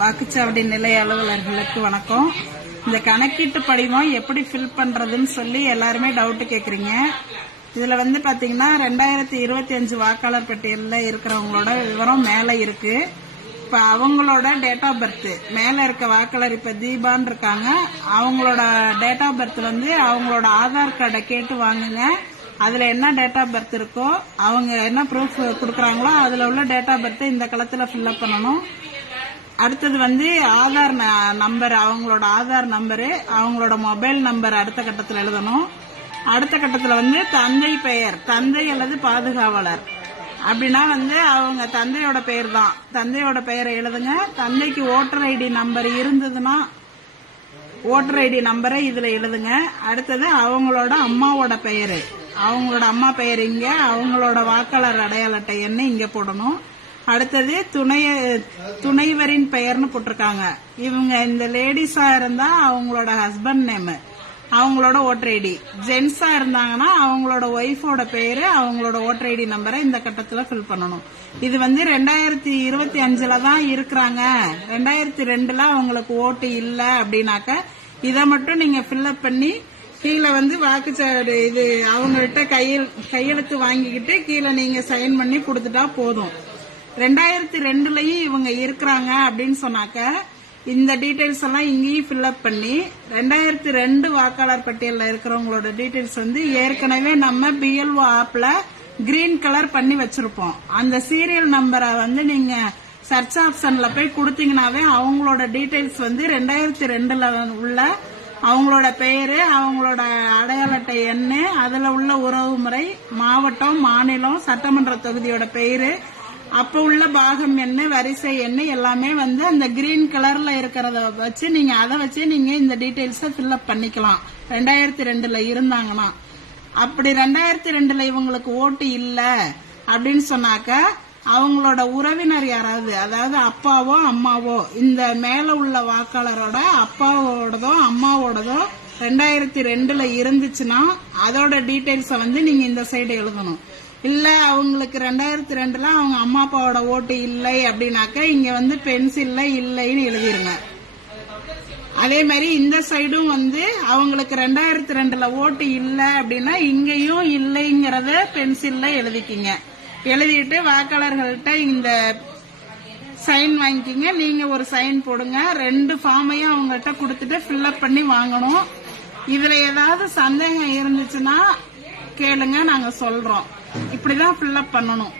வாக்குச்சாவடி நிலைய அலுவலர்களுக்கு வணக்கம். இந்த கணக்கீட்டு படிவம் எப்படி ஃபில் பண்றதுன்னு சொல்லி எல்லாருமே டவுட் கேக்குறீங்க. இதுல பாத்தீங்கன்னா 2025 வாக்காளர் பட்டியல்ல இருக்கிறவங்களோட விவரம் மேல இருக்கு. இப்ப அவங்களோட டேட் ஆஃப் பர்த் மேல இருக்க வாக்காளர் இப்ப தீபான்னு இருக்காங்க. அவங்களோட டேட் ஆஃப் பர்த் அவங்களோட ஆதார் கார்டை கேட்டு வாங்குங்க. அதுல என்ன டேட் ஆஃப் பர்த் இருக்கோ அவங்க என்ன ப்ரூஃப் கொடுக்கறாங்களோ அதுல உள்ள டேட் ஆஃப் பர்த் இந்த களத்துல ஃபில் அப் பண்ணணும். அடுத்தது ஆதார் நம்பர், அவங்களோட ஆதார் நம்பரு, அவங்களோட மொபைல் நம்பர் அடுத்த கட்டத்தில் எழுதணும். அடுத்த கட்டத்தில் தந்தை பெயர், தந்தை அல்லது பாதுகாவலர் அப்படின்னா அவங்க தந்தையோட பெயர் தான். தந்தையோட பெயரை எழுதுங்க. தந்தைக்கு ஓட்டர் ஐடி நம்பர் இருந்ததுன்னா ஓட்டர் ஐடி நம்பரை இதுல எழுதுங்க. அடுத்தது அவங்களோட அம்மாவோட பெயரு, அவங்களோட அம்மா பெயர் இங்க, அவங்களோட வாக்காளர் அடையாள அட்டை எண்ணை இங்க போடணும். அடுத்தது துணைவரின் பெயர்னு போட்டிருக்காங்க. இவங்க இந்த லேடிஸா இருந்தா அவங்களோட ஹஸ்பண்ட் நேம், அவங்களோட ஓட்டர் ஐடி. ஜென்ஸா இருந்தாங்கன்னா அவங்களோட ஒய்ஃபோட பெயரு, அவங்களோட ஓட்டர் ஐடி நம்பரை இந்த கட்டத்துல ஃபில் பண்ணணும். இது 2025 தான் இருக்கிறாங்க. 2002 அவங்களுக்கு ஓட்டு இல்ல அப்படின்னாக்க இதை மட்டும் நீங்க ஃபில் அப் பண்ணி கீழே வாக்குச்சாவடி இது அவங்கள்ட்ட கையெழுத்து வாங்கிக்கிட்டு கீழே நீங்க சைன் பண்ணி கொடுத்துட்டா போதும். 2002லயும் இவங்க இருக்கிறாங்க அப்படின்னு சொன்னாக்க இந்த டீடைல்ஸ் எல்லாம் இங்கேயும் ஃபில் அப் பண்ணி 2002 வாக்காளர் பட்டியல்ல இருக்கிறவங்களோட டீடைல்ஸ் ஏற்கனவே நம்ம BLO ஆப்ல கிரீன் கலர் பண்ணி வச்சிருப்போம். அந்த சீரியல் நம்பரை நீங்க சர்ச் ஆப்ஷன்ல போய் கொடுத்தீங்கன்னாவே அவங்களோட டீடைல்ஸ் 2002ல உள்ள அவங்களோட பெயரு, அவங்களோட அடையாள அட்டை எண்ணு, அதுல உள்ள உறவு முறை, மாவட்டம், மாநிலம், சட்டமன்ற தொகுதியோட பெயரு, அப்ப உள்ள பாகம் எண்ணு, வரிசை எண்ணு எல்லாமே அந்த கிரீன் கலர்ல இருக்கிறத வச்சு நீங்க அதை வச்சு நீங்க இந்த டீடைல்ஸ் ஃபில் அப் பண்ணிக்கலாம். 2002ல இருந்தாங்கன்னா. அப்படி 2002ல இவங்களுக்கு ஓட்டு இல்ல அப்படின்னு சொன்னாக்க அவங்களோட உறவினர் யாராவது, அதாவது அப்பாவோ அம்மாவோ, இந்த மேல உள்ள வாக்காளரோட அப்பாவோடதோ அம்மாவோடதோ 2002ல இருந்துச்சுன்னா அதோட டீடைல்ஸ நீங்க இந்த சைடு எழுதணும். இல்ல அவங்களுக்கு 2002ல அவங்க அம்மா அப்பாவோட ஓட்டு இல்லை அப்படின்னாக்க இங்க பென்சில்ல இல்லைன்னு எழுதிருங்க. அதே மாதிரி இந்த சைடும் அவங்களுக்கு 2002ல ஓட்டு இல்ல அப்படின்னா இங்கேயும் இல்லைங்கிறத பென்சில்ல எழுதிக்கிங்க. எழுதிட்டு வாக்காளர்கள்ட்ட இந்த சைன் வாங்கிக்கிங்க. நீங்க ஒரு சைன் போடுங்க. 2 ஃபார்மையும் அவங்கள்ட்ட கொடுத்துட்டு ஃபில் அப் பண்ணி வாங்கணும். இதுல ஏதாவது சந்தேகம் இருந்துச்சுன்னா கேளுங்க, நாங்க சொல்றோம். இப்படிதான் ஃபில் அப் பண்ணணும்.